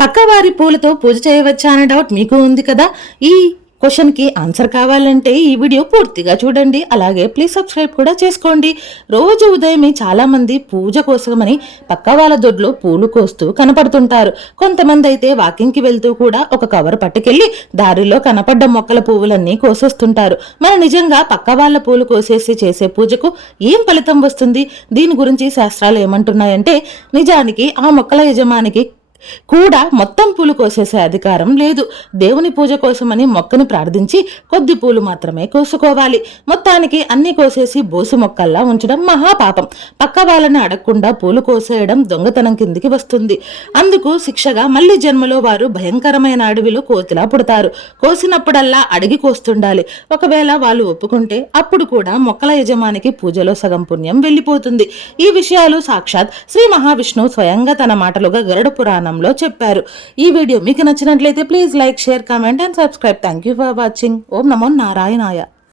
పక్కవారి పూలతో పూజ చేయవచ్చా అనే డౌట్ మీకు ఉంది కదా? ఈ క్వశ్చన్కి ఆన్సర్ కావాలంటే ఈ వీడియో పూర్తిగా చూడండి. అలాగే ప్లీజ్ సబ్స్క్రైబ్ కూడా చేసుకోండి. రోజు ఉదయమే చాలామంది పూజ కోసమని పక్క వాళ్ళ దొడ్లో పూలు కోస్తూ కనపడుతుంటారు. కొంతమంది అయితే వాకింగ్కి వెళ్తూ కూడా ఒక కవర్ పట్టుకెళ్ళి దారిలో కనపడ్డ మొక్కల పువ్వులన్నీ కోసేస్తుంటారు. మరి నిజంగా పక్క వాళ్ళ పూలు కోసేసి చేసే పూజకు ఏం ఫలితం వస్తుంది? దీని గురించి శాస్త్రాలు ఏమంటున్నాయంటే నిజానికి ఆ మొక్కల యజమానికి కూడా మొత్తం పూలు కోసేసే అధికారం లేదు. దేవుని పూజ కోసమని మొక్కని ప్రార్థించి కొద్ది పూలు మాత్రమే కోసుకోవాలి. మొత్తానికి అన్ని కోసేసి బోసు మొక్కల్లా ఉంచడం మహాపాపం పక్క వాళ్ళని అడగకుండా పూలు కోసేయడం దొంగతనం కిందికి వస్తుంది. అందుకు శిక్షగా మళ్ళీ జన్మలో వారు భయంకరమైన అడవిలో కోతిలా పుడతారు. కోసినప్పుడల్లా అడిగి కోస్తుండాలి. ఒకవేళ వాళ్ళు ఒప్పుకుంటే అప్పుడు కూడా మొక్కల యజమానికి పూజలో సగం పుణ్యం వెళ్ళిపోతుంది. ఈ విషయాలు సాక్షాత్ శ్రీ మహావిష్ణువు స్వయంగా తన మాటలుగా గరుడ పురాణంలో చెప్పారు. ఈ వీడియో మీకు నచ్చినట్లయితే please like share comment and subscribe thank you for watching ఓం నమో నారాయణాయ.